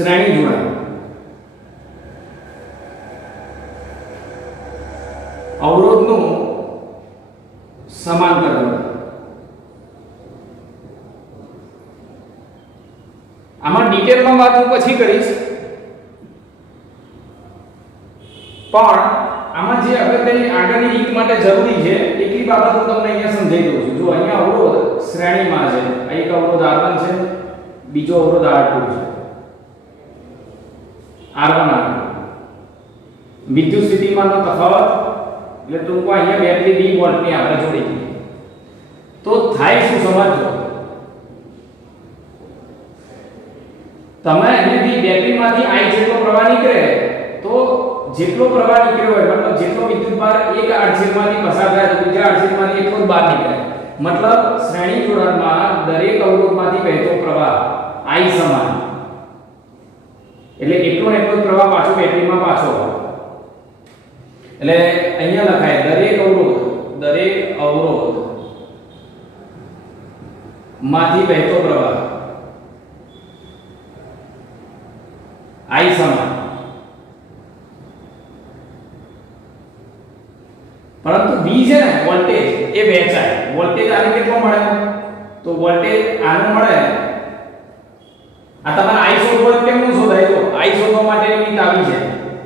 શ્રેણી જોડાણ, અવરોધનું સમાંતર જોડાણ. આમાં ડિટેલમાં વાત હું પછી કરીશ, પણ આમાં જે અગત્યની આગળની રીત માટે જરૂરી છે એટલી બાબત હું તમને અહીંયા સમજાવી દઉં છું. જો અહીંયા અવરોધ શ્રેણીમાં છે, એક અવરોધ R1 છે, બીજો અવરોધ R2 છે. R1 R2 વિદ્યુત સ્થિતિમાનનો તફાવત એટલે ટૂંકમાં અહીંયા બેટરી 2 વોલ્ટની આપણે જોડી દીધી. તો થાય શું સમજો. તમે અહીંયાથી બેટરીમાંથી I જેટલો પ્રવાહ નીકળે તો જેટલો પ્રવાહ નીકળ્યો હોય મતલબ જેટલો વિદ્યુતભાર એક આડછેદમાંથી પસાર થાય તો બીજા આડછેદમાંથી એટલો જ બહાર નીકળે. મતલબ શ્રેણી જોડાણમાં દરેક અવરોધમાંથી વહેતો પ્રવાહ I સમાન, એટલે એટલો ને એટલો જ પ્રવાહ પાછો બેટરીમાં પાછો આવે. એટલે અહીંયા લખાય દરેક અવરોધ માંથી વહેતો પ્રવાહ I સમાન. પરંતુ B છે ને વોલ્ટેજ એ વહેંચાય. વોલ્ટેજ આને કેટલો મળે તો વોલ્ટેજ આનો મળે. આ તમારે I શોધવો હોય કેમનું શોધાય? તો I શોધવા માટેની રીત આવી છે.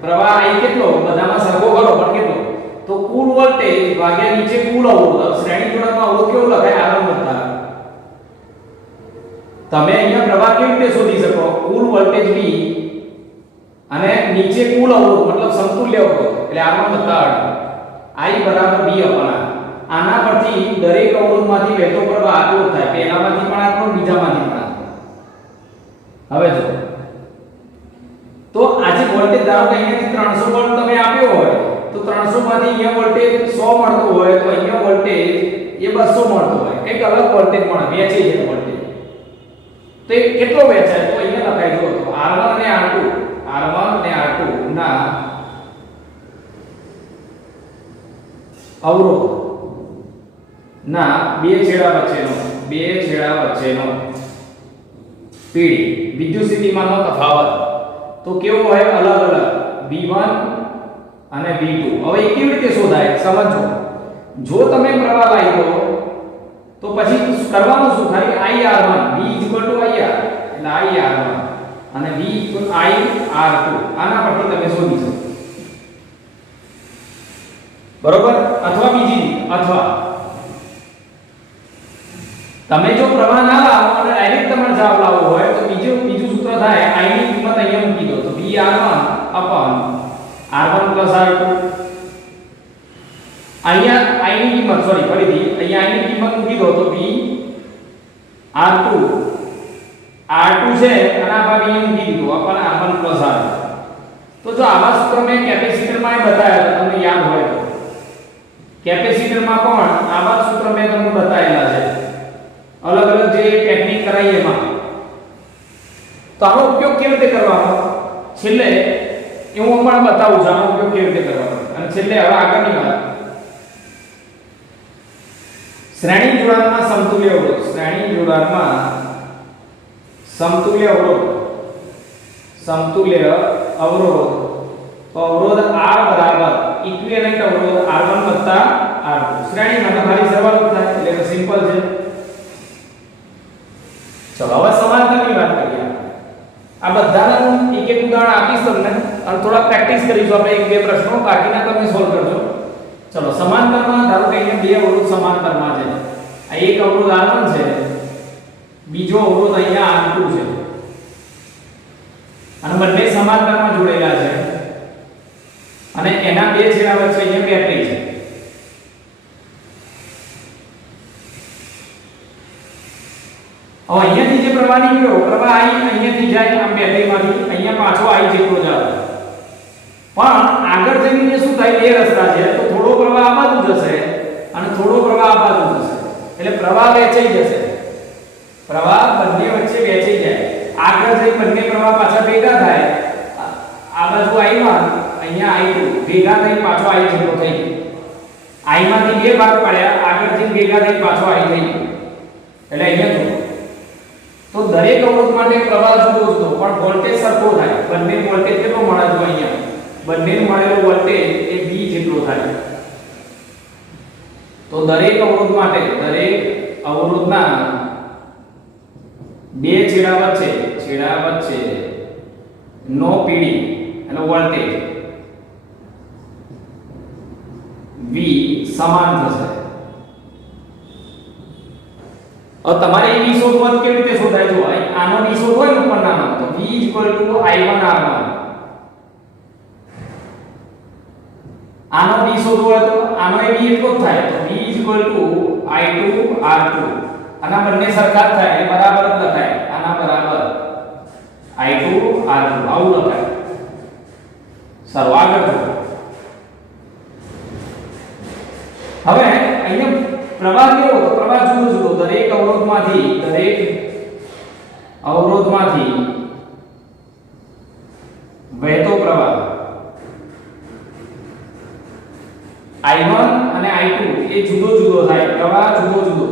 પ્રવાહ I કેટલો બધામાં સરખો કરો પણ કેટલો તો કુલ વોલ્ટેજ ભાગ્યા નીચે કુલ અવરોધ. શ્રેણી જોડાણમાં અવરોધ કેવો લખાય? R1 વત્તા. તમે અહીંયા પ્રવાહ કેવી રીતે શોધી શકો? કુલ વોલ્ટેજ V અને નીચે કુલ અવરોધ મતલબ સમતુલ્ય અવરોધ એટલે R1 વત્તા R2 I બરાબર B અપન R. આના પરથી દરેક અવરોધમાંથી વહેતો પ્રવાહ આટલો થાય. પહેલામાંથી પણ આટલો, બીજામાંથી પણ આટલો. હવે જો તો આજે વોલ્ટેજ ધારો કે અહીંયાથી 300 વોલ્ટ તમે આપ્યો હોય તો 300 માંથી અહીંયા વોલ્ટેજ 100 મળતો હોય તો અહીંયા વોલ્ટેજ એ 200 મળતો હોય. એક અલગ વોલ્ટેજ મળે, વેચાઈ જાય વોલ્ટેજ. તો એ કેટલો વેચાય તો અહીંયા લખાઈ જો તો R1 અને R2 ના અવરોધ ના બે છેડા વચ્ચેનો પીડી વિદ્યુત સ્થિતિમાનનો તફાવત તો કેવો હોય? અલગ અલગ V1 અને V2. હવે એ કેવી રીતે શોધાય સમજો. જો તમે પ્રવાહ લાવી દો તો પછી કરવાનું શું થાય? IR1 V IR એટલે IR1 અને V IR2 આના પરથી તમે શોધી શકો. બરોબર? અથવા બીજી રીત, અથવા તમે જો પ્રવાહ ના લાવો અને ડાયરેક્ટ તમારે જવાબ લાવવો હોય તો બીજું સૂત્ર થાય I ની કિંમત અહીંયા મૂકી દો તો VR1 અપન R1 R2. અહીંયા I ની કિંમત ફરીથી અહીંયા I ની કિંમત મૂકી દો તો V R2 છે અને આ ભાગ અહીંયા મૂકી દીધો અપન R1 R2. તો જો આવા સૂત્ર મેં કેપેસિટરમાં બતાવ્યા તમને યાદ હોય તો કેપેસિટરમાં પણ આવા સૂત્ર મેં તમને બતાવેલા છે અલગ અલગ જે ટેકનિક કરાઈ એમાં. તો આનો ઉપયોગ કેવી રીતે કરવાનો છેલ્લે હું પણ બતાવું છું આનો ઉપયોગ કેવી રીતે કરવાનો. અને છેલ્લે હવે આગળની વાત શ્રેણી જોડાણમાં સમતુલ્ય અવરોધ. શ્રેણી જોડાણમાં સમતુલ્ય અવરોધ તો અવરોધ R બરાબર ઇક્વિવેલન્ટ અવરોધ R1 વત્તા R2. શ્રેણીમાં તો ખાલી સરવાળો થાય એટલે સિમ્પલ છે. ચલો હવે સમાંતરની વાત કરીએ. આ બધાના હું એક ઉદાહરણ આપીશ તમને અને થોડા પ્રેક્ટિસ કરીશું આપણે. એક બે પ્રશ્નો બાકીના તમે સોલ્વ કરજો. ચલો સમાંતરમાં ધારો કે અહીંયા બે અવરોધ સમાંતરમાં છે. આ એક અવરોધ R1 છે, બીજો અવરોધ અહીંયા R2 છે અને બંને સમાંતરમાં જોડેલા છે અને એના બે છેડા વચ્ચે અહીંયા બેટરી છે. હવે અહીંયાથી જે પ્રવાહ નીકળ્યો પ્રવાહ I અહીંયાથી જાય આમ બેટરીમાંથી અહીંયા પાછો I જેટલો જ આવે. પણ આગળ જઈને શું થાય? બે રસ્તા છે તો થોડો પ્રવાહ આ બાજુ જશે અને થોડો પ્રવાહ આ બાજુ જશે એટલે પ્રવાહ વહેંચાઈ જશે. પ્રવાહ બંને વચ્ચે વહેંચાઈ જાય. આગળ જઈ બંને પ્રવાહ પાછા ભેગા થાય. આ બાજુ I1 અહીંયા I2 ભેગા થઈ પાછો I જેટલો થઈ ગયો. I માંથી બે ભાગ પડ્યા, આગળ જઈને ભેગા થઈ પાછો I થઈ ગયો. એટલે અહીંયા જો તો દરેક અવરોધ માટે પ્રવાહ જુદો જુદો પણ વોલ્ટેજ સરખો થાય. બંને વોલ્ટેજ કેટલો મળે છે અહીંયા? બંને મળેલો વોલ્ટેજ એ V જેટલો થાય. તો દરેક અવરોધ માટે દરેક અવરોધના બે છેડા વચ્ચે નો PD એટલે વોલ્ટેજ V સમાન થશે. अब તમારે એ V શોધવાનું કેવી રીતે શોધાય? જો આનો V શોધવો હોય ઉપરનાનો તો V I1R1. આનો V શોધવો હોય તો આનો એ V એટલો જ થાય તો V I2R2. આના બંને સરખા જ થાય એટલે બરાબર જ લખાય. આના બરાબર I2R2 આવું લખાય. સારું આગળ જો. હવે અહીંયા પ્રવાહ કેવો? તો પ્રવાહ જુદો જુદો દરેક અવરોધમાંથી વહેતો પ્રવાહ I1 અને I2 એ જુદો જુદો થાય. પ્રવાહ જુદો જુદો.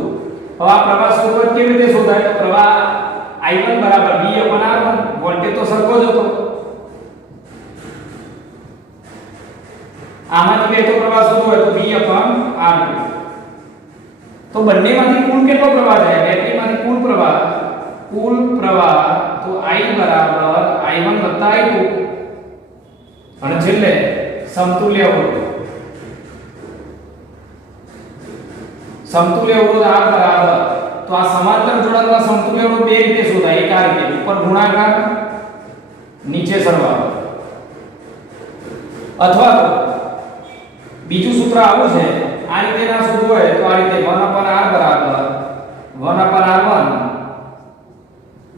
હવે આ પ્રવાહ શોધવા કેવી રીતે શોધાય? તો પ્રવાહ I1 બરાબર V/R1 વોલ્ટેજ તો સરખો જ હતો. આમાંથી વહેતો પ્રવાહ શોધવો હોય તો V/R2. તો બંનેમાંથી કુલ કેટલો પ્રવાહ થાય? બેટરીમાંથી કુલ પ્રવાહ તો I બરાબર I1 I2 અને છેલ્લે સમતુલ્ય અવરોધ R બરાબર તો આ સમાંતર જોડાણમાં સમતુલ્ય અવરોધ બે રીતે શોધાય. એક આ રીતે ઉપર ગુણાકાર નીચે સરવાળો, અથવા તો બીજું સૂત્ર આવું છે આ રીતે ના શોધવું હોય તો આ રીતે 1/r બરાબર 1/r1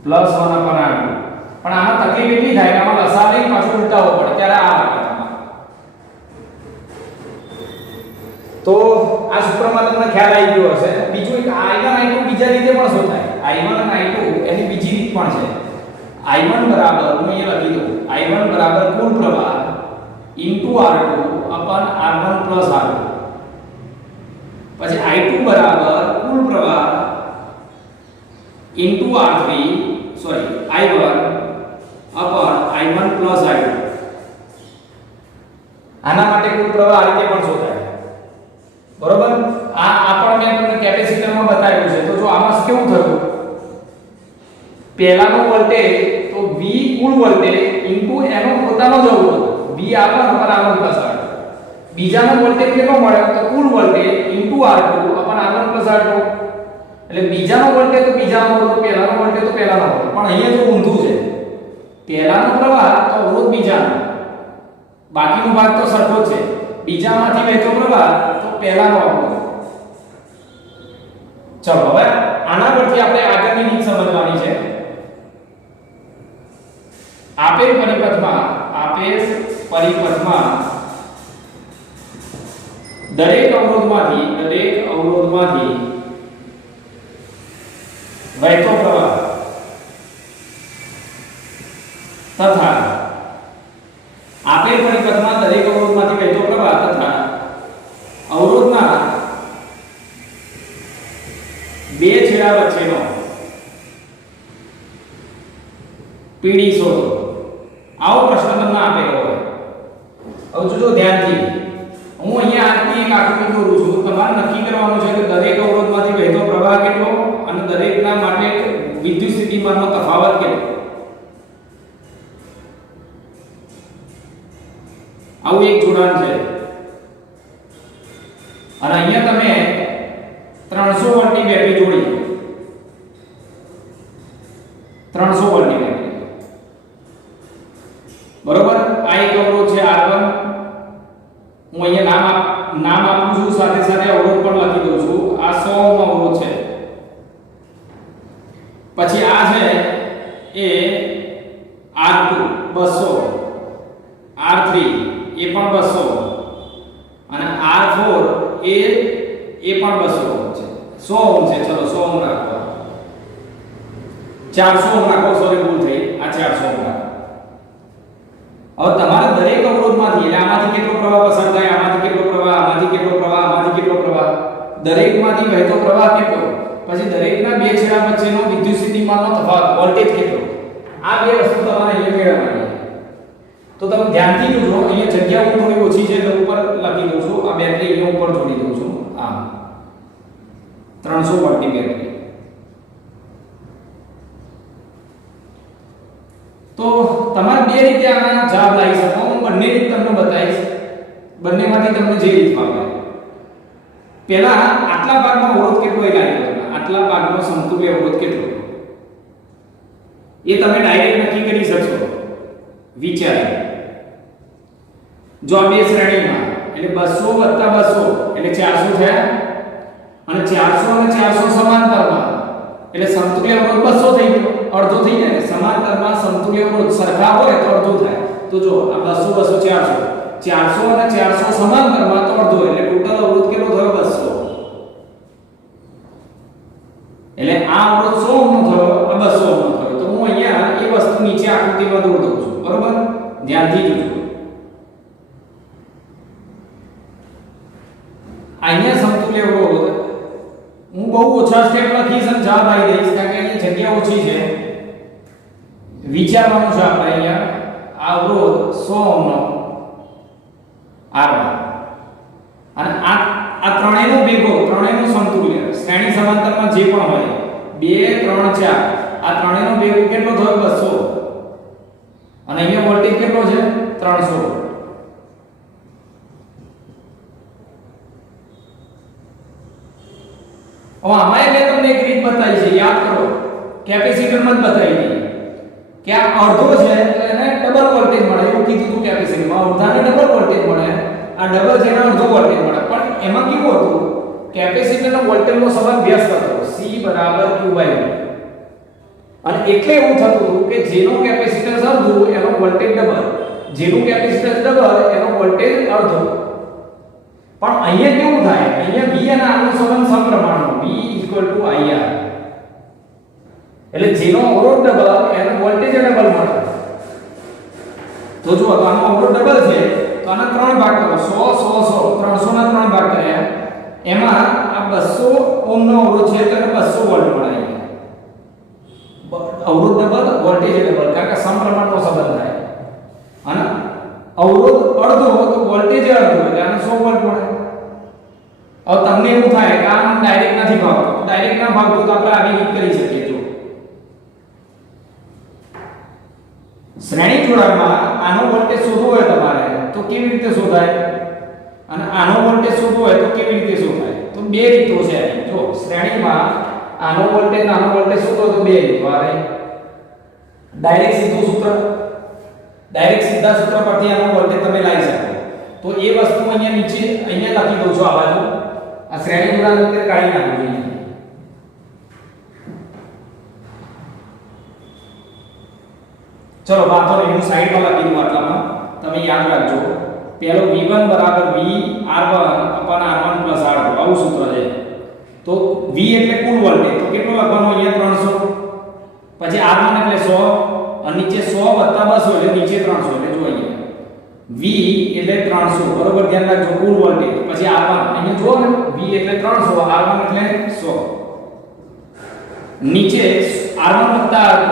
પ્લસ 1/r2. પણ આમાં તકલીફ એટલી થાય કે આમાં લસાઅ લઈને પાછું ઉલટાવવો પડે ત્યારે આ આવે. તો આ સૂત્રમાં તમને ખ્યાલ આવી ગયો હશે. બીજું એક I1 I2 બીજા રીતે પણ શોધાય. I1 અને I2 એની બીજી રીત પણ છે. I1 બરાબર હું અહીંયા લખી દઉં I1 બરાબર કુલ પ્રવાહ R2 R1 R2. પછી I2 બરાબર કુલ પ્રવાહ I1 I1 I2. આના માટે કુલ પ્રવાહ આ રીતે પણ શોધાય. બરોબર? આ પણ મેં તમને કેપેસિટરમાં બતાવ્યું છે. તો જો આમાં કેવું થયું? પહેલાનો વોલ્ટેજ તો V કુલ વોલ્ટેજ ઇન્ટુ એનો પોતાનો જ અવરોધ V/R1 R1 R2. બીજાનો વોલ્ટેજ કેટલો મળ્યો? તો કુલ voltage into R2 R1 R2. એટલે બીજાનો વોલ્ટેજ તો બીજાનો અવરોધ, પહેલાનો વોલ્ટેજ તો પહેલાનો અવરોધ. પણ અહીંયા તો ઊંધું છે. પહેલાનો પ્રવાહ તો અવરોધ બીજાનો, બાકીનો ભાગ તો સરખો છે. બીજામાંથી વહેતો પ્રવાહ તો પહેલાનો અવરોધ. ચલો હવે આના પરથી આપણે આગળની રીત સમજવાની છે. આપેલ પરિપથમાં દરેક અવરોધમાંથી વહેતો પ્રવાહ તથા આપેલ પરિપથમાં દરેક અવરોધમાંથી વહેતો પ્રવાહ તથા અવરોધના બે છેડા વચ્ચેનો PD શોધો. આવો પ્રશ્ન તમને આપેલો હોય. હવે જોજો ધ્યાનથી. હું અહીંયા આજની એક આકૃતિ દોરું છું. તમારે નક્કી કરવાનું છે કે દરેક અવરોધમાંથી વહેતો પ્રવાહ કેટલો અને દરેકના માટે વિદ્યુત સ્થિતિમાનનો તફાવત કેટલો. આવું એક જોડાણ છે. અને અહીંયા તમે 300 વોલ્ટની બેટરી જોડી, 300 વોલ્ટની બેટરી. બરોબર? આ એક અવરોધ છે R1. હું અહીંયા નામ આપું છું, સાથે સાથે અવરોધ પણ લખી દઉં છું. આ 100 ઓહ્મ અવરોધ છે. પછી આ છે એ R2 200, R3 એ પણ 200 અને R4 એ પણ 200 છે. 100 ઓહ્મ છે. ચલો 100 ઓહ્મ રાખો. 400 ઓહ્મ રાખો. સોરી ભૂલ થઈ. આ 400 ઓહ્મ રાખો. હવે તમારે દરેક અવરોધમાંથી એટલે આમાંથી કેટલો પ્રવાહ પસાર થાય, આમાંથી કેટલો પ્રવાહ, આમાંથી કેટલો પ્રવાહ, આમાંથી કેટલો પ્રવાહ, દરેકમાંથી વહેતો પ્રવાહ કેટલો પછી દરેકના બે છેડા વચ્ચેનો વિદ્યુત સ્થિતિમાનનો તફાવત વોલ્ટેજ કેટલો, આ બે વસ્તુ તમારે અહીંયા મેળવવાની. તો તમે ધ્યાનથી જોજો, અહીંયા જગ્યા હું થોડી ઓછી છે એટલે ઉપર લખી દઉં છું. આ બેટરી અહીંયા ઉપર જોડી દઉં છું. આમ 300 વોટની બેટરી. તો તમારે બે રીતે આના જવાબ લાવી શકો. હું બંને રીત તમને બતાવીશ, બંનેમાંથી તમને જે રીત ફાવે. પહેલા આટલા ભાગનો અવરોધ કેટલો એ લાવી દો. આટલા ભાગનો સમતુલ્ય અવરોધ કેટલો એ તમે ડાયરેક્ટ નક્કી કરી શકશો વિચારી. જો આ બે શ્રેણીમાં એટલે 200 + 200 એટલે 400 થયા, અને 400 અને 400 સમાંતરમાં એટલે સમતુલ્ય અવરોધ 200 થઈ ગયો, અડધો થઈ જાય. સમાંતરમાં સમતુલ્ય અવરોધ સરખા હોય તો અડધો થાય. તો જો આ 200 200 400 અને 400 સમાંતરમાં તો અડધો, એટલે ટોટલ અવરોધ કેટલો થયો 200. એટલે આ અવરોધ 100 ઓહ્મનો થયો, આ 200 ઓહ્મનો થયો. તો હું અહીંયા એ વસ્તુ નીચે આકૃતિમાં દોરી દઉં છું, બરોબર? ધ્યાનથી જોજો. અહીંયા સમતુલ્ય અવરોધ હું બહુ ઓછા સ્ટેપ લખીશ અને જવાબ આવી દઈશ, કારણ કે અહીંયા જગ્યા ઓછી છે. વિચારવાનું છે આપણે અહીંયા. આ અવરોધ 100 ઓહ્મનો R1, અને આ ત્રણેયનો ભેગો, ત્રણેયનો સમતુલ્ય શ્રેણી સમાંતરમાં જે પણ હોય 2 3 4, આ ત્રણેયનો ભેગો કેટલો થયો 200, અને અહીંયા વોલ્ટેજ કેટલો છે 300. હવે આમાં મેં તમને એક રીત બતાવી છે, યાદ કરો. કેપેસિટરમાં જ બતાવી હતી કે આ અડધો છે એને ડબલ વોલ્ટેજ મળે, એવું કીધું હતું કેપેસિટરમાં. અડધાને ડબલ વોલ્ટેજ મળે, આ ડબલ છે એને અડધો વોલ્ટેજ મળે. પણ એમાં કેવું હતું, કેપેસિટરનો વોલ્ટેજનો સંબંધ વ્યસ્ત હતો, C = Q/V. અને એટલે એવું થતું હતું કે જેનો કેપેસિટન્સ અડધું એનો વોલ્ટેજ ડબલ, જેનું કેપેસિટન્સ ડબલ એનો વોલ્ટેજ અડધો. પણ અહીંયા કેવું થાય, અહીંયા V અને R નો સંબંધ સમપ્રમાણનો, V = IR. એટલે જેનો અવરોધ ડબલ એનો વોલ્ટેજ ડબલ મળે. તો જો આનો અવરોધ ડબલ છે તો આના 3 ભાગ કરો, 100 100 100, 300 ના 3 ભાગ કર્યા. એમાં આ 200 ઓહ્મનો અવરોધ છે તો 200 વોલ્ટ મળે. અવરોધ ડબલ વોલ્ટેજ ડબલ, કારણ કે સમપ્રમાણનો સંબંધ થાય. અને અવરોધ અડધો તો વોલ્ટેજ અડધો, એટલે આને 100 વોલ્ટ મળે. હવે તમને એવું થાય કે આ ડાયરેક્ટ નથી ભાગતો, ડાયરેક્ટ ના ભાગતો તો આપણે આવી રીત કરી શકીએ. જો શ્રેણી જોડાણમાં આનો વોલ્ટેજ શોધવો હોય તમારે તો કેવી રીતે શોધાય, અને આનો વોલ્ટેજ શોધવો હોય તો કેવી રીતે શોધાય? તો બે રીતો છે. જો શ્રેણીમાં આનો વોલ્ટેજ અને આનો વોલ્ટેજ શોધવો તો બે રીતો આવે. ડાયરેક્ટ સીધું સૂત્ર, ડાયરેક્ટ સીધા સૂત્ર પરથી આનો વોલ્ટેજ તમે લાવી શકો. તો એ વસ્તુ અહીંયા નીચે અહીંયા લખી દઉં છું. આ બાજુ આ શ્રેણી જોડાણ અંદર કાઢી નાખવું જોઈએ. ચલો વાંધો નહીં, હું સાઈડમાં લખી દઉં. આટલામાં તમે યાદ રાખજો. પહેલો V1 = VR1/R1 + R2, આવું સૂત્ર છે. તો V એટલે કુલ વોલ્ટેજ, તો કેટલો લખવાનો અહીંયા 300, પછી R1 એટલે 100, અને નીચે 100 + 200 એટલે નીચે 300. એટલે જો અહીંયા V એટલે 300, બરોબર? ધ્યાન રાખજો, કુલ વોલ્ટેજ. પછી R1 અહીંયા જો ને, V એટલે 300, R1 એટલે 100. નીચે R1 + R2,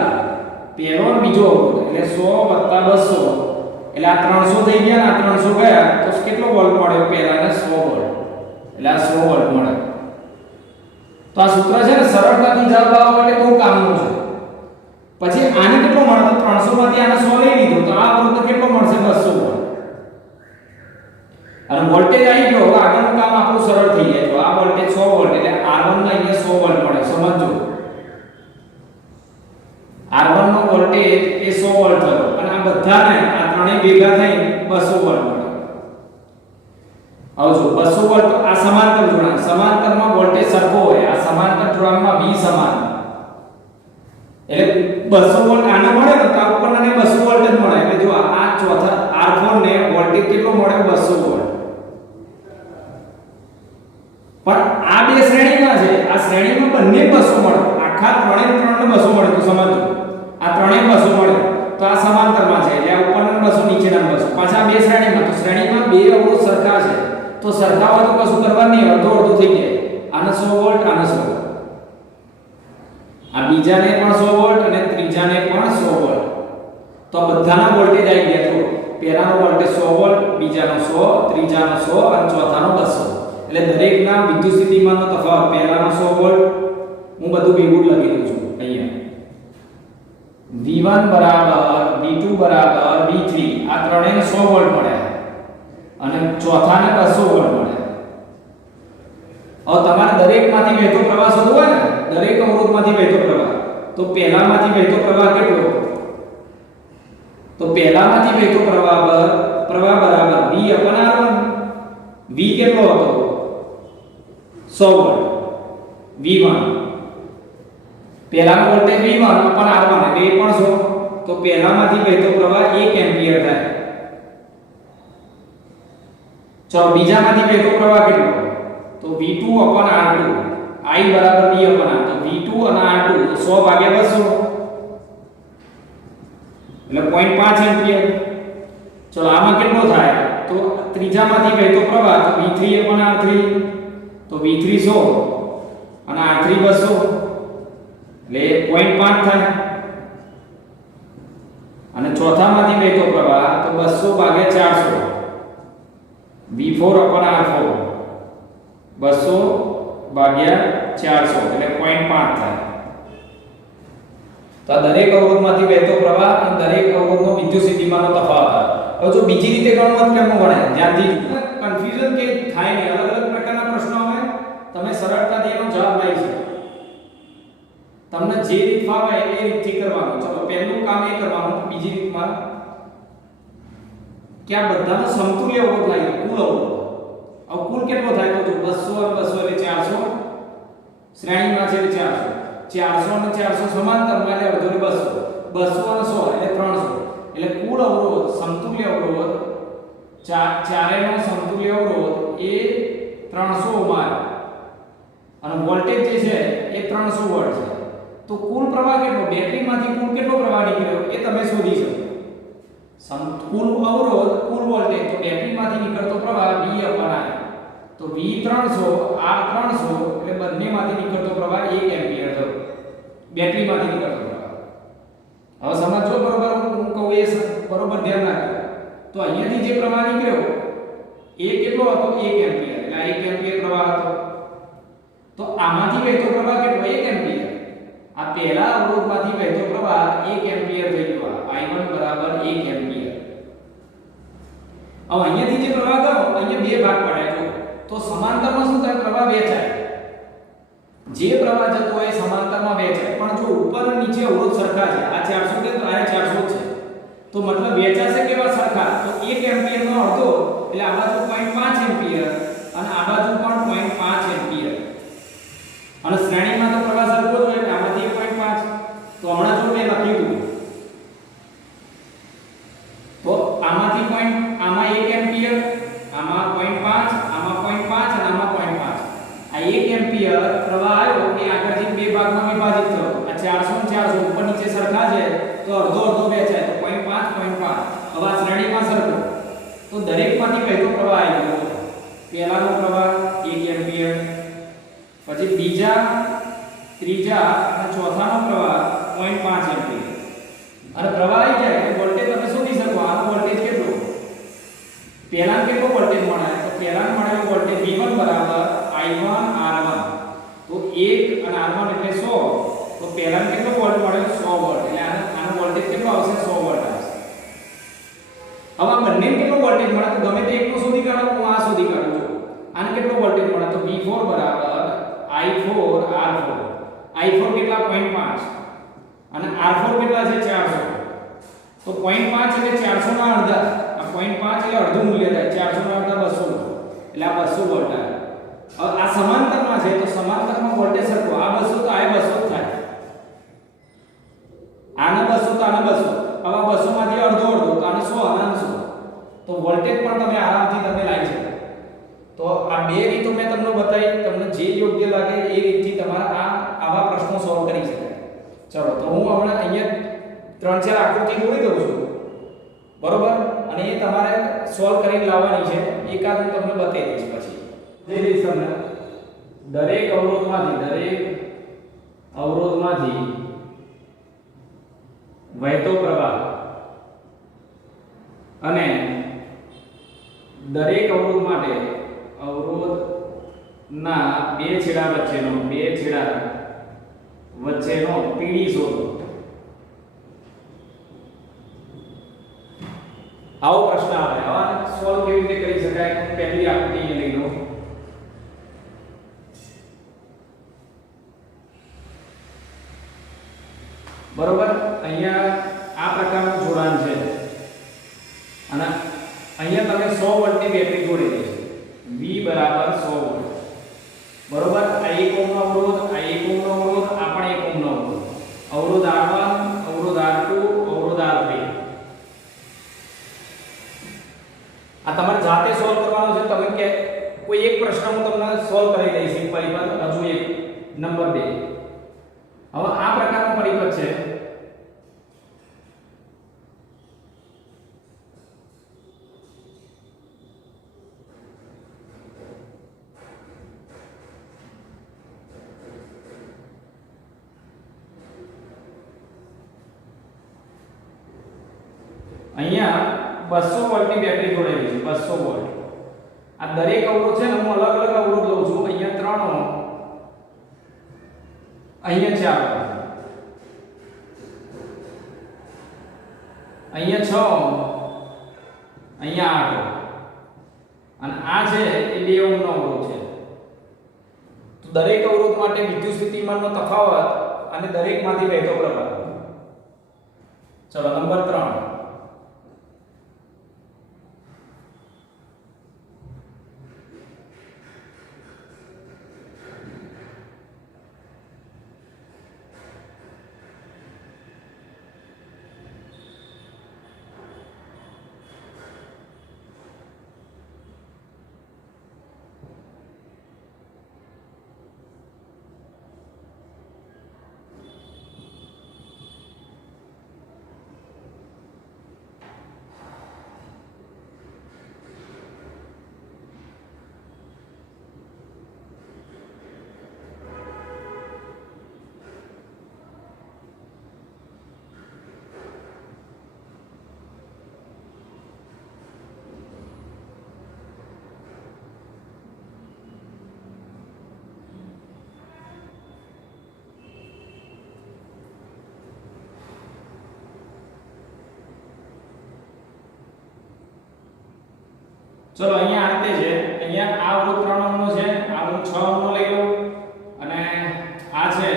પહેલો અને બીજો અવરોધ એટલે 100 + 200, એટલે આ 300 થઈ ગયા, આ 300 ગયા તો કેટલો વોલ્ટ મળ્યો? પહેલાને 100 વોલ્ટ, એટલે આ 100 વોલ્ટ મળે. તો આ સૂત્ર છે ને સરળતાથી જવાબ લાવવા માટે બહુ કામનું છે. પછી આને કેટલો મળે? તો 300 માંથી આને 100 લઈ લીધો તો આ અવરોધ કેટલો મળશે? 200 વોલ્ટ. અને વોલ્ટેજ આવી ગયો, હવે આગળનું કામ આપણું સરળ થઈ જાય. તો આ વોલ્ટેજ 100 વોલ્ટ, એટલે R1 માં અહીંયા 100 વોલ્ટ મળે. સમજો, R1 નો વોલ્ટેજ એ 100 વોલ્ટ થયો, અને આ બધાને આ ત્રણેય ભેગા થઈને 200 વોલ્ટ મળે. હવે જો 200 વોલ્ટ, આ સમાંતર જોડાણ, સમાંતરમાં વોલ્ટેજ સરખો હોય. આ સમાંતર જોડાણમાં V સમાન, એટલે 200 વોલ્ટ આને મળે ને તો આ ઉપરનાને 200 વોલ્ટ જ મળે. એટલે જો આ ચોથા R4 ને વોલ્ટેજ કેટલો મળે? 200 વોલ્ટ. પણ આ બે શ્રેણીમાં છે, આ શ્રેણીમાં બંને 200 મળે. આખા ત્રણે 200 મળે. તો સમજો, આ ત્રણે 200 મળે તો આ સમાંતરમાં છે, એટલે આ ઉપરના 200 નીચેના 200. પાછા બે શ્રેણીમાં, તો શ્રેણીમાં બે અવરોધ સરખા છે, તો સરખા હોય તો કશું કરવાનું નહીં, અડધો અડધો થઈ જાય. આને 100 વોલ્ટ, આને 100. આ બીજાને પણ 100 વોલ્ટ અને ત્રીજાને પણ 100 વોલ્ટ. તો આ બધાના વોલ્ટેજ આવી ગયા. જો પહેલાનો વોલ્ટેજ 100 વોલ્ટ, બીજાનો 100, ત્રીજાનો 100 અને ચોથાનો 200. એટલે દરેકના વિદ્યુત સ્થિતિમાનનો તફાવત. પહેલાનો 100 વોલ્ટ હું બધું ભેગું લખી દઉં છું અહીંયા. V1 બરાબર V2 બરાબર V3 આ ત્રણેયને 100 વોલ્ટ મળ્યા અને ચોથાને 200 વોલ્ટ મળ્યા. હવે તમારે દરેકમાંથી વહેતો પ્રવાહ શોધવો હોય ને, દરેક અવરોધમાંથી વહેતો પ્રવાહ, તો પહેલામાંથી વહેતો પ્રવાહ કેટલો? તો પહેલામાંથી વહેતો પ્રવાહ બરાબર V/R1. V કેટલો હતો? 100 વોલ્ટ. V1 પહેલાનો વોલ્ટેજ V1/R1 એટલે એ પણ 100. તો પહેલામાંથી વહેતો પ્રવાહ 1 એમ્પિયર થાય. ચાલો બીજામાંથી વહેતો પ્રવાહ કેટલો? તો V2/R2. I બરાબર V/R. તો V2 અને R2 તો 100 ભાગ્યા 200 એટલે 0.5 એમ્પિયર. ચલો આમાં કેટલો થાય? તો ત્રીજામાંથી વહેતો પ્રવાહ તો V3/R3. તો V3 100 અને R3 200 એટલે 0.5 થાય. અને ચોથામાંથી વહેતો પ્રવાહ તો 200 ભાગ્યા 400 V4/R4. 200 ભાગ્યા 400 એટલે 0.5 થાય. તો આ દરેક અવરોધમાંથી વહેતો પ્રવાહ અને દરેક અવરોધનો વિદ્યુત સ્થિતિમાનનો તફાવત. હવે જો બીજી રીતે ગણવું તો કેમ ગણાય? ધ્યાનથી કન્ફ્યુઝન કે થાય નહીં. અલગ અલગ પ્રકારના પ્રશ્નો આવે, તમે સરળતાથી એનો જવાબ લઈ શકો. તમને જે રીત ફાવે એ રીતથી કરવાનું. ચલો પહેલું કામ એ કરવાનું. બીજી રીતમાં કે આ બધાનો સમતુલ્ય અવરોધ લાવી દો, કુલ અવરોધ. હવે કુલ કેટલો થાય? તો 200 અને 200 એટલે 400. શ્રેણીમાં છે એટલે 400. 400 અને 400 સમાંતરમાં એટલે અડધો એટલે 200. 200 અને 100 એટલે 300. એટલે કુલ અવરોધ, સમતુલ્ય અવરોધ, ચારેયનો સમતુલ્ય અવરોધ એ 300 ઓહ્મ અને વોલ્ટેજ જે છે એ 300 વોલ્ટ છે. તો કુલ પ્રવાહ કેટલો? બેટરીમાંથી કુલ કેટલો પ્રવાહ નીકળ્યો એ તમે શોધી શકો. કુલ અવરોધ, કુલ વોલ્ટેજ, તો બેટરીમાંથી નીકળતો પ્રવાહ V/R. તો V300 R300 એટલે બંનેમાંથી નીકળતો પ્રવાહ 1 એમ્પિયર થયો. બેટરીમાંથી નીકળતો પ્રવાહ. હવે સમજો બરોબર, હું કહું એ બરોબર ધ્યાન રાખજો. તો અહીંયાથી જે પ્રવાહ નીકળ્યો એ કેટલો હતો? 1 એમ્પિયર. એટલે 1 એમ્પિયર પ્રવાહ હતો. તો આમાંથી વહેતો પ્રવાહ કેટલો? 1 એમ્પિયર. આ પહેલા અવરોધમાંથી વહેતો પ્રવાહ 1 એમ્પિયર થઈ ગયો. I1 બરાબર 1 એમ્પિયર. હવે અહીંયાથી જે પ્રવાહ ગયો, અહીંયા બે ભાગ પડ્યા. જો તો સમાંતરમાં શું થાય? પ્રવાહ વહેંચાય. જે પ્રવાહ જતો હોય સમાંતરમાં વહેંચાય. પણ જો ઉપર અને નીચે અવરોધ સરખા છે, આ 400 છે તો આ 400 છે, તો મતલબ વહેંચાશે કેવા? સરખા. તો 1 એમ્પિયરનો અડધો એટલે આ બાજુ 0.5 એમ્પિયર અને આ બાજુ પણ 0.5 એમ્પિયર. અને શ્રેણીમાં તો પ્રવાહ સરખો જ હોય એટલે આમાંથી 1.5. તો હમણાં જો મેં લખ્યું હતું, તો આમાંથી આમાં 1 એમ્પિયર, આમાં 0.5, આમાં 0.5 અને આમાં 0.5. આ 1 એમ્પિયર પ્રવાહ આવ્યો એ આગળથી બે ભાગમાં વિભાજિત થયો. આ 400 અને 400 ઉપર નીચે સરખા છે તો અડધો અડધો વહેંચાય. તો 0.5 0.5. હવે આ શ્રેણીમાં સરખો. તો દરેકમાંથી વહેતો પ્રવાહ આવી ગયો. પહેલાનો પ્રવાહ 1 એમ્પિયર, પછી બીજા, ત્રીજા અને ચોથાનો પ્રવાહ 0.5 એમ્પિયર. અને પ્રવાહ આવી જાય તો વોલ્ટેજ તમે શોધી શકો. આનો વોલ્ટેજ કેટલો? પહેલાનો કેટલો વોલ્ટેજ મળે? તો પહેલાનો મળેલો વોલ્ટેજ V1 બરાબર I1/R1. તો 1 અને R1 એટલે 100. તો પહેલાનો કેટલો વોલ્ટ મળ્યો? 100 વોલ્ટ. એટલે આનો વોલ્ટેજ કેટલો આવશે? 100 વોલ્ટ આવશે. હવે આ બંને કેટલો વોલ્ટેજ મળે? તો ગમે તે એકનો શોધી કાઢો. હું આ શોધી કાઢું છું. આને કેટલો વોલ્ટેજ મળે? તો V4 બરાબર I4/R4. I4 કેટલા? 0.5 અને R4 કેટલા છે? 400. તો 0.5 એટલે 400 ના અડધા. આ 0.5 એટલે અડધું મૂલ્ય થાય. 400 ના અડધા 200. એટલે આ 200 વોલ્ટ આવે. હવે આ સમાંતરમાં છે તો સમાંતરમાં વોલ્ટેજ સરખો. આ 200 તો આ 200 થાય. આના 200 તો આના 200. હવે આ 200 માંથી અડધો અડધો તો આને 100 અને 100. તો વોલ્ટેજ પણ તમે આરામથી તમે લાવી શકો. તો આ બે રીતો મેં તમને બતાવી. તમને જે યોગ્ય લાગે એ રીતથી તમારા આવા પ્રશ્નો સોલ્વ કરી શકાય. ચલો તો હું હમણાં અહીંયા 3-4 આકૃતિ દોરી દઉં છું, બરોબર? અને એ તમારે સોલ્વ કરીને લાવવાની છે. એકાદ હું તમને બતાવી દઈશ પછી. જે રીત તમને દરેક અવરોધમાંથી અવરોધમાંથી વહેતો પ્રવાહ અને દરેક અવરોધ માટે અવરોધના બે છેડા વચ્ચેનો પીડી શોધો. આવો પ્રશ્ન આવે. હવે સોલ્વ કેવી રીતે કરી શકાય? પહેલી આકૃતિ અહીં લઈ લો. બરોબર, અહીંયા આ પ્રકારનું જોડાણ છે અને અહીંયા તમે 100 વોલ્ટની બેટરી જોડી દઈશું. V બરાબર 100 વોલ્ટ. બરોબર, આ 1 ઓહ્મનો અવરોધ, આ 1 ઓહ્મનો અવરોધ, આ પણ 1 ઓહ્મનો અવરોધ. અવરોધ R1, અવરોધ R2, અવરોધ R3. આ તમારે જાતે સોલ્વ કરવાનો છે. તમે કે કોઈ એક પ્રશ્ન હું તમને સોલ્વ કરી દઈશ. એક પરિપથ, હજુ એક નંબર 2. હવે આ પ્રકારનો પરિપથ છે. અહીંયા 200 વોલ્ટની બેટરી જોડેલી છે. 200 વોલ્ટ. આ દરેક અવરોધ છે ને હું અલગ અલગ અવરોધ લઉં છું. અહીંયા 3 ઓહ્મ, અહીંયા 4 ઓહ્મ, અહીંયા 6 ઓહ્મ, અહીંયા 8 ઓહ્મ અને આ છે એ 2 ઓહ્મનો અવરોધ છે. તો દરેક અવરોધ માટે વિદ્યુત સ્થિતિમાનનો તફાવત અને દરેકમાંથી વહેતો પ્રવાહ. ચલો નંબર 3. ચલો અહીંયા આ રીતે છે. અહીંયા આ અવરોધ 3 ઓહ્મનો છે, આ હું 6 ઓહ્મનો લઈ લઉં અને આ છે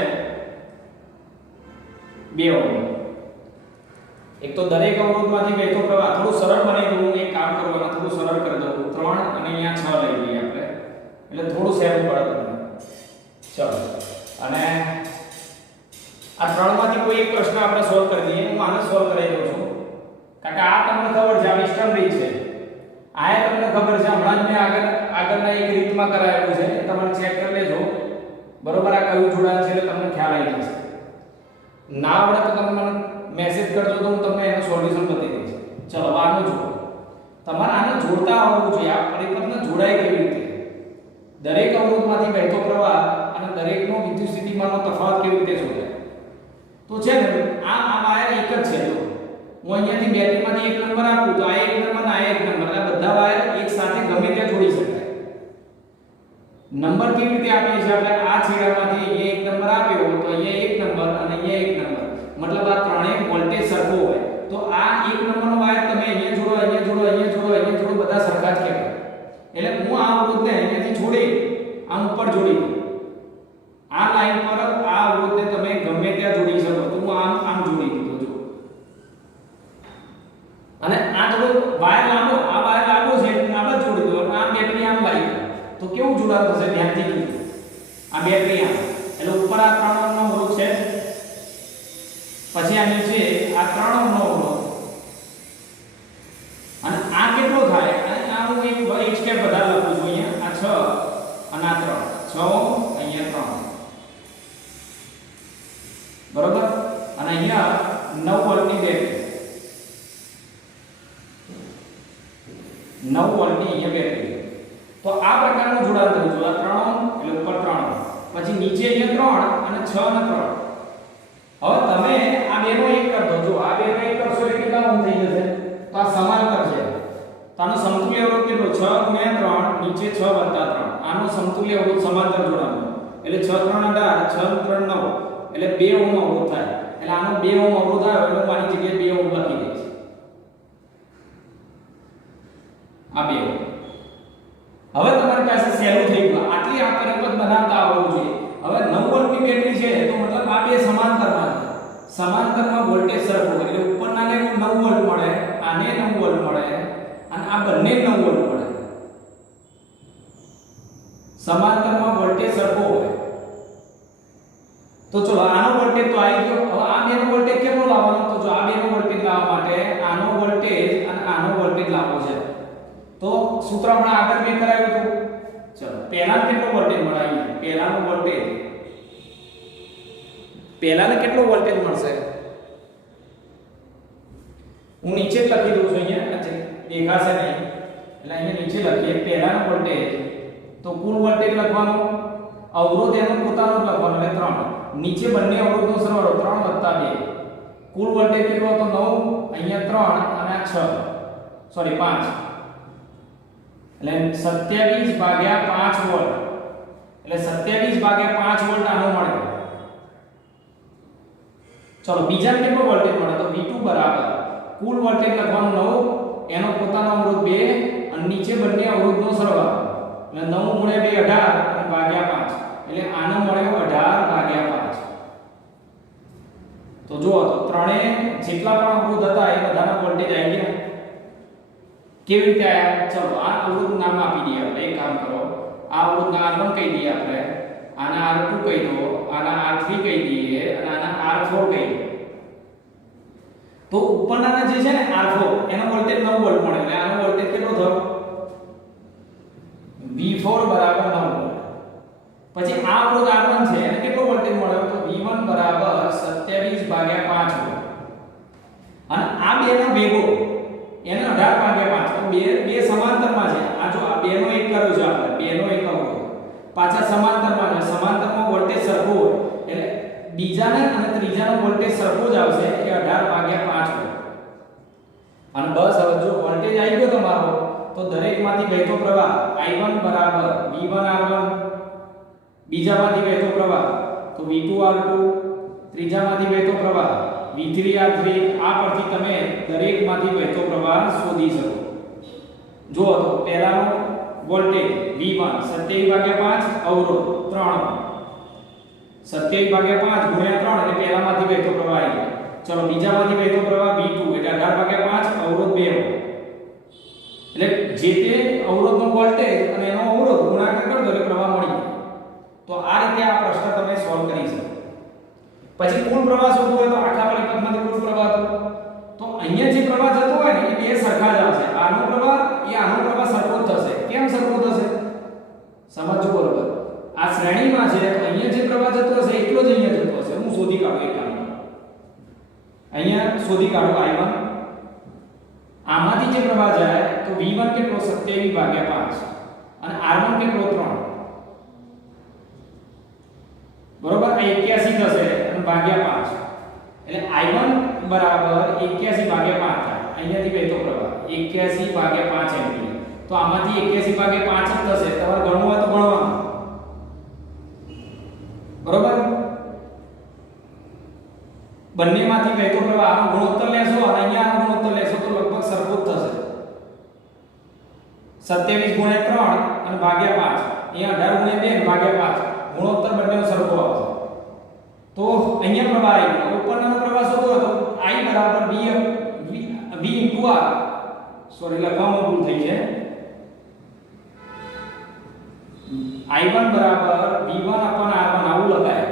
2 ઓહ્મ. એક તો દરેક અવરોધમાંથી વહેતો પ્રવાહ થોડું સરળ બનાવી દઉં. હું એક કામ કરવાનું, થોડું સરળ કરી દઉં. 3 અને અહીંયા 6 લઈ લઈએ આપણે, એટલે થોડું સહેલું પડે તમને. ચલો, અને આ 3 માંથી કોઈ એક પ્રશ્ન આપણે સોલ્વ કરી દઈએ. હું આને સોલ્વ કરી દઉં છું, કારણ કે આ તમને ખબર છે આ વિસ્ટર્ન રીત છે. આ તમને ખબર છે, હમણાં જ મેં આગળના એક રીતમાં કરાયેલું છે. તમે ચેક કરી લેજો. બરોબર, આ કયું જોડાણ છે એટલે તમને ખ્યાલ આવી જશે. ના આવડે તો તમે મને મેસેજ કરજો તો હું તમને એનું સોલ્યુશન બતાવી દઈશ. ચલો આનું જુઓ. તમારે આને જોડતા આવડવું જોઈએ. આ પરિપથને જોડાય કેવી રીતે, દરેક અવરોધમાંથી વહેતો પ્રવાહ અને દરેકનો વિદ્યુત સ્થિતિમાનનો તફાવત કેવી રીતે શોધાય. તો છે ને આ વાયર એક જ છે. જો હું અહીંયાથી બેટરીમાંથી એક નંબર આપું તો આ એક નંબર અને આ એક નંબર, એટલે બધા વાયર એક સાથે ગમે ત્યાં જોડી શકાય. નંબર કેવી રીતે આપીએ છીએ આપણે? આ છેડામાંથી અહીંયા એક નંબર આપ્યો તો અહીંયા એક નંબર અને અહીંયા એક નંબર, મતલબ આ ત્રણેય વોલ્ટેજ સરખો હોય તો આ એક નંબરનો વાયર તમે અહીંયા જોડો, અહીંયા જોડો, અહીંયા જોડો, અહીંયા જોડો, બધા સરખા જ કહેવાય. એટલે હું આ અવરોધને અહીંયાથી છોડી આમ ઉપર જોડી દઉં. આ લાઈન પર આ અવરોધને તમે ગમે ત્યાં જોડી શકો. તો હું આમ જોડી દીધો જો. અને આ થોડો વાયર લાંબો, આ વાયર લાંબો છે આ બાજુ જોડી દો. આ બેટરી આમ લાવી તો કેવું જોડાણ થશે? ધ્યાનથી જોજો. આ બેટરી આમ, એટલે ઉપર આ 3 ઓહ્મનો અવરોધ છે, પછી આ નીચે આ 3 ઓહ્મનો અવરોધ, અને આ કેટલો થાય? અને આ હું એક સ્ટેપ વધારે લખું છું. અહીંયા આ 6 અને આ 3, 6 ઓહ્મ, અહીંયા 3, બરોબર. અને અહીંયા 9 વોલ્ટની બેટરી, 9 વોલ્ટની અહીંયા બેટરી. તો આ પ્રકારનું જોડાણ થયું છે. આ 3 ઓહ્મ એટલે ઉપર 3 ઓહ્મ, પછી નીચે અહીંયા 3 અને 6 અને 3. હવે તમે આ બેનો એક કર દો. જો આ બેનો એક કરશો એટલે કેટલા ઓમ થઈ જશે? તો આ સમાંતર છે. તો આનો સમતુલ્ય અવરોધ કેટલો? 6 × 3 નીચે 6 + 3. આનો સમતુલ્ય અવરોધ સમાંતર જોડાણો એટલે 6 × 3 18 6 × 3 9 એટલે 2 ઓમ અવરોધ થાય. એટલે આનો 2 ઓમ અવરોધ આવ્યો એટલે મારી જગ્યાએ 2 ઓમ લખી દઈશ. આ 2 ઓમ. હવે તમારી પાસે સહેલું થઈ ગયું. આટલી આ પરિપથ બનાવતા આવડવું જોઈએ. હવે 9 વોલ્ટની બેટરી છે તો મતલબ આ બે સમાંતરમાં છે. સમાંતરમાં વોલ્ટેજ સરખો એટલે ઉપરનાને 9 વોલ્ટ મળે, આને 9 વોલ્ટ મળે અને આ બંને 9 વોલ્ટ મળે. સમાંતરમાં વોલ્ટેજ સરખો હોય તો ચલો આનો વોલ્ટેજ તો આવી ગયો. હવે આ બેનો વોલ્ટેજ કેટલો લાવવાનો? તો જો આ બેનો વોલ્ટેજ લાવવા માટે આનો વોલ્ટેજ અને આનો વોલ્ટેજ લાવવો છે. તો સૂત્ર હમણાં આગળ મેં કરાવ્યું હતું. ચલો પહેલા કેટલો વોલ્ટેજ મળે? પહેલાનો વોલ્ટેજ પહેલાને કેટલો વોલ્ટેજ મળશે? હું નીચે જ લખી દઉં છું અહીંયા. દેખાશે નહીં એટલે અહીંયા નીચે લખીએ પહેલાનો વોલ્ટેજ. તો કુલ વોલ્ટેજ લખવાનો, અવરોધ એનો પોતાનો જ લખવાનો એટલે 3. નીચે બંને અવરોધનો સરવાળો 3 + 2. કુલ વોલ્ટેજ કેટલો હતો? 9, અહીંયા 3 અને આ 6 સોરી 5 એટલે 27/5 વોલ્ટ. એટલે 27/5 વોલ્ટ આનો મળે. ચલો બીજા કેટલો વોલ્ટેજ મળે? તો V2 બરાબર કુલ વોલ્ટેજ લખવાનું 9, એનો પોતાનો અવરોધ 2 અને નીચે બંને અવરોધનો સરવાળો એટલે 9 × 2 18 અને ભાગ્યા 5 એટલે આનો મળ્યો 18/5. તો જુઓ તો ત્રણે જેટલા પણ અવરોધ હતા એ બધાના વોલ્ટેજ આવી ગયા. કેવી રીતે આયા? ચલો આ અવરોધનું નામ આપી દઈએ આપણે. એક કામ કરો, આ અવરોધના R1 કહી દઈએ આપણે, આના R2 કહી દો, આના R3 કહી દઈએ અને આના R4 કહી દો. તો ઉપરના જે છે ને R4 એનો વોલ્ટેજ 9 વોલ્ટ મળે એટલે આનો વોલ્ટેજ કેટલો થયો? V4 બરાબર 9 વોલ્ટ. પછી આ અવરોધ R1 છે એને કેટલો વોલ્ટેજ મળ્યો? તો V1 બરાબર 27/5 વોલ્ટ. અને આ બેનો ભેગો એને 18/5. તો બે સમાંતરમાં છે. આ જો આ બેનો એક કર્યો છે આપણે, બેનો એક અવરોધ પાછા સમાંતરમાં છે. સમાંતરમાં વોલ્ટેજ સરખો હોય એટલે બીજાને અને ત્રીજાનો વોલ્ટેજ સરખો જ આવશે કે 18/5 વોલ્ટ. અને બસ હવે જો વોલ્ટેજ આવી ગયો તમારો તો દરેકમાંથી વહેતો પ્રવાહ I1 બરાબર V1R1, બીજામાંથી વહેતો પ્રવાહ તો V2R2, ત્રીજામાંથી વહેતો પ્રવાહ V3R3. આ પરથી તમે દરેકમાંથી વહેતો પ્રવાહ શોધી શકો. જો તો પહેલાનો વોલ્ટેજ V1 27/5 અવરોધ 3 27/5 ગુણ્યા 3 એટલે પહેલામાંથી વહેતો પ્રવાહ આવી ગયો. ચલો બીજામાંથી વહેતો પ્રવાહ V2 એટલે 18/5 અવરોધ 2 એટલે જે તે અવરોધનો વોલ્ટેજ અને એનો અવરોધ ગુણાકાર કરી દો એટલે પ્રવાહ મળી જાય. તો આ રીતે આ પ્રશ્ન તમે સોલ્વ કરી શકો. પછી કુલ પ્રવાહ શોધવો હોય તો આખા પરિપથમાંથી કુલ પ્રવાહ તો અહીંયા જે પ્રવાહ જતો હોય ને એ બે સરખા જ આવશે. આનો પ્રવાહ એ આનો પ્રવાહ સરખો જ થશે. કેમ સરખો થશે? સમજો બરોબર. આ શ્રેણીમાં છે તો અહીંયા જે પ્રવાહ જતો હશે એટલો જ અહીંયા જતો હશે. હું શોધી કાઢું એક કામ. અહીંયા શોધી કાઢું I1. આમાંથી જે પ્રવાહ જાય તો V1 કેટલો? 27/5 અને R1 કેટલો? 3 બરોબર. આ 81 થશે અને ભાગ્યા 5 એટલે I1 બરાબર 81/5 થાય. અહીંયાથી વહેતો પ્રવાહ 81/5 એમ્પિયર. તો આમાંથી 81/5 જ થશે. તમારે ગણવું હોય તો ગણવાનું. બરોબર. બંનેમાંથી વહેતો પ્રવાહ આનો ગુણોત્તર લેશો અને અહીંયા આનો ગુણોત્તર લેશો તો લગભગ સરખો જ થશે. 27 × 3 અને ભાગ્યા 5. અહીંયા 18 × 2 અને ભાગ્યા 5. ગુણોત્તર બંનેનો સરખો આવશે. તો અહીંયા પ્રવાહ આવી ગયો. ઉપરનો પ્રવાહ શોધો તો I બરાબર V × R. સોરી લખવામાં ભૂલ થઈ છે. I1 બરાબર V1/R1 આવું લખાય.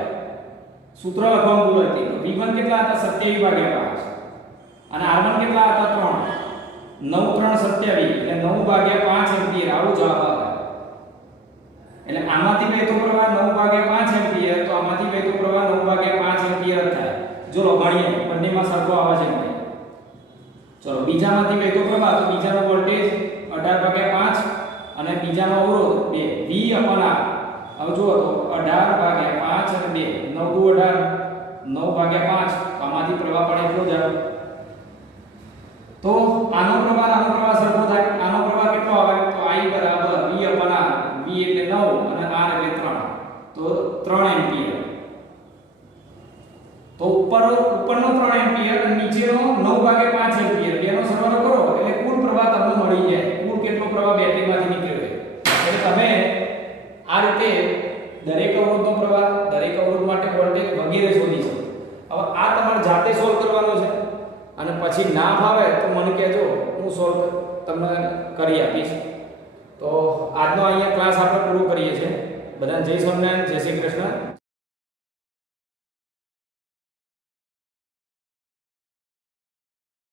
સૂત્ર લખવામાં ભૂલ હતી. V1 કેટલા હતા? 27/5 અને R1 કેટલા હતા? 3. 9 × 3 27 એટલે 9/5 એમ્પિયર આવું જવાબ આવે. એટલે આમાંથી વહેતો પ્રવાહ 9/5 એમ્પિયર તો આમાંથી વહેતો પ્રવાહ 9/5 એમ્પિયર જ થાય. જો ગણીએ બંનેમાં સરખો આવે છે કે ચલો બીજામાંથી વહેતો પ્રવાહ તો બીજાનો વોલ્ટેજ 18/5 અને બીજાનો અવરોધ 2 V/R હવે જુઓ તો 18 ભાગ્યા 5 અને 2 9 દુ 18 9 ભાગ્યા 5 આમાંથી પ્રવાહ પણ એટલો જ આવે તો આનો પ્રવાહ સરખો થાય આનો પ્રવાહ કેટલો આવે તો I બરાબર V upon R V એટલે 9 અને R એટલે 3 તો 3 એમ્પિયર તો ઉપરનો 3 એમ્પિયર અને નીચેનો 9 ભાગ્યા 5 એમ્પિયર બેનો સરવાળો કરો એટલે કુલ પ્રવાહ તમને મળી જાય કુલ કેટલો પ્રવાહ બેટરીમાંથી નીકળ્યો છે એટલે તમે આ રીતે દરેક અવરોધનો પ્રવાહ દરેક અવરોધ માટે વોલ્ટેજ વગેરે શોધી શકો હવે આ તમારે જાતે સોલ્વ કરવાનો છે અને પછી ના ફાવે તો મને કહેજો હું સોલ્વ તમને કરી આપીશ તો આજનો અહીંયા ક્લાસ આપણે પૂરો કરીએ છીએ બધાને જય સ્વામિનારાયણ જય શ્રી કૃષ્ણ